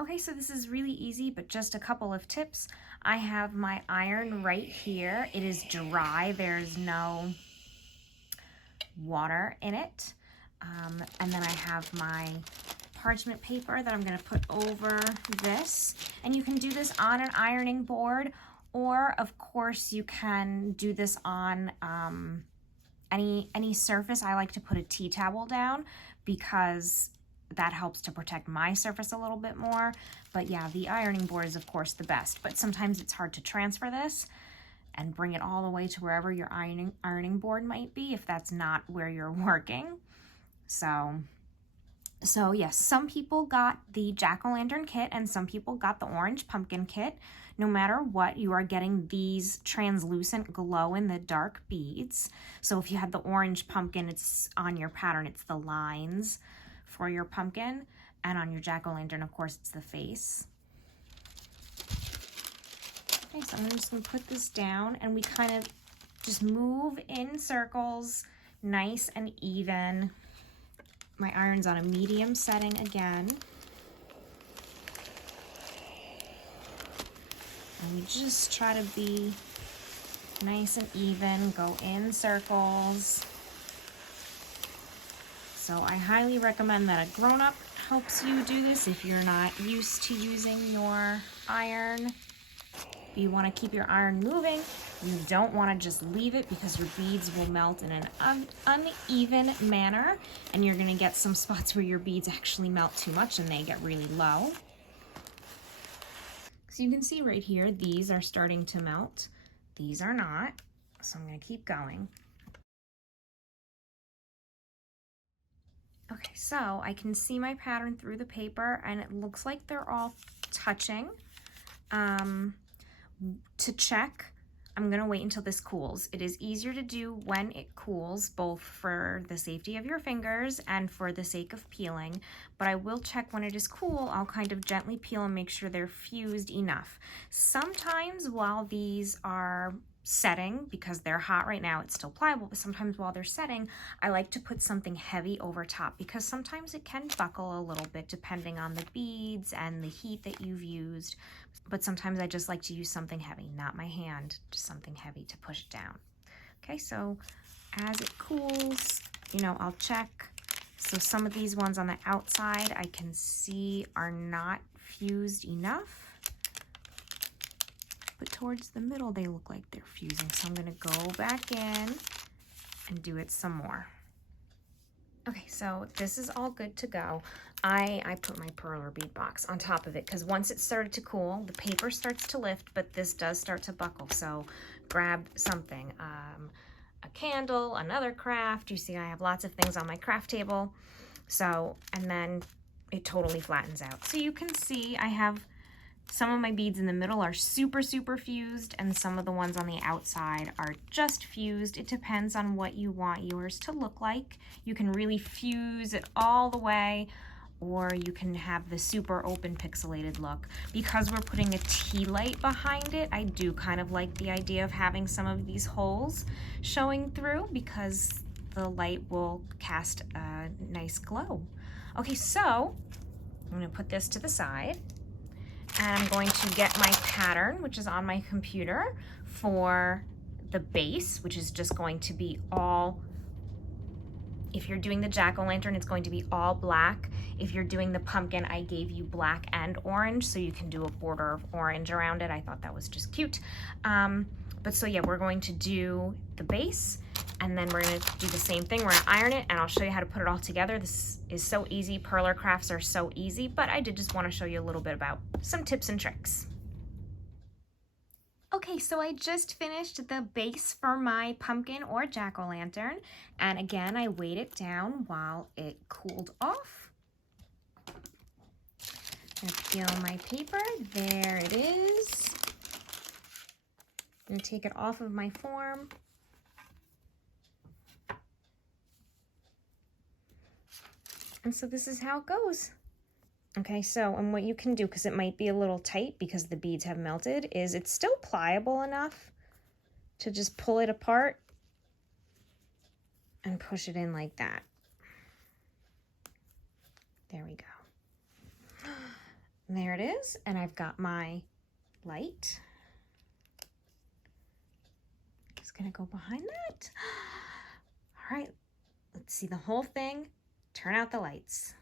Okay, so this is really easy, but just a couple of tips. I have my iron right here. It is dry. There's no water in it. And then I have my parchment paper that I'm going to put over this. And you can do this on an ironing board, or of course you can do this on any surface. I like to put a tea towel down because that helps to protect my surface a little bit more. But yeah, the ironing board is of course the best, but sometimes it's hard to transfer this and bring it all the way to wherever your ironing board might be if that's not where you're working. So yes, some people got the jack-o'-lantern kit and some people got the orange pumpkin kit. No matter what, you are getting these translucent glow-in-the-dark beads. So if you had the orange pumpkin, it's on your pattern, it's the lines for your pumpkin. And on your jack-o'-lantern, of course, it's the face. Okay, so I'm just going to put this down and we kind of just move in circles, nice and even. My iron's on a medium setting again. And we just try to be nice and even, go in circles. So I highly recommend that a grown-up helps you do this if you're not used to using your iron. You want to keep your iron moving. You don't want to just leave it because your beads will melt in an uneven manner, and you're going to get some spots where your beads actually melt too much and they get really low. So you can see right here, these are starting to melt. These are not, so I'm going to keep going. Okay, so I can see my pattern through the paper and it looks like they're all touching. To check, I'm going to wait until this cools. It is easier to do when it cools, both for the safety of your fingers and for the sake of peeling, but I will check when it is cool. I'll kind of gently peel and make sure they're fused enough. Sometimes while these are setting, because they're hot right now, it's still pliable, but sometimes while they're setting, I like to put something heavy over top because sometimes it can buckle a little bit depending on the beads and the heat that you've used. But sometimes I just like to use something heavy, not my hand, just something heavy to push it down. Okay, so as it cools, you know, I'll check. So some of these ones on the outside I can see are not fused enough. But towards the middle, they look like they're fusing. So I'm gonna go back in and do it some more. Okay, so this is all good to go. I put my Perler bead box on top of it because once it started to cool, the paper starts to lift, but this does start to buckle. So grab something, a candle, another craft. You see I have lots of things on my craft table. So, and then it totally flattens out. So you can see I have some of my beads in the middle are super, super fused, and some of the ones on the outside are just fused. It depends on what you want yours to look like. You can really fuse it all the way, or you can have the super open pixelated look. Because we're putting a tea light behind it, I do kind of like the idea of having some of these holes showing through because the light will cast a nice glow. Okay, so I'm gonna put this to the side. And I'm going to get my pattern, which is on my computer, for the base, which is just going to be all, if you're doing the jack-o'-lantern, it's going to be all black. If you're doing the pumpkin, I gave you black and orange, so you can do a border of orange around it. I thought that was just cute. But so yeah, we're going to do the base, and then we're gonna do the same thing. We're gonna iron it, and I'll show you how to put it all together. This is so easy. Perler crafts are so easy, but I did just wanna show you a little bit about some tips and tricks. Okay, so I just finished the base for my pumpkin or jack-o'-lantern, and again, I weighed it down while it cooled off. I'm gonna peel my paper. There it is. I'm gonna take it off of my form. And so this is how it goes. Okay, so, and what you can do, because it might be a little tight because the beads have melted, is it's still pliable enough to just pull it apart and push it in like that. There we go. There it is, and I've got my light. Just gonna go behind that. All right, let's see the whole thing. Turn out the lights.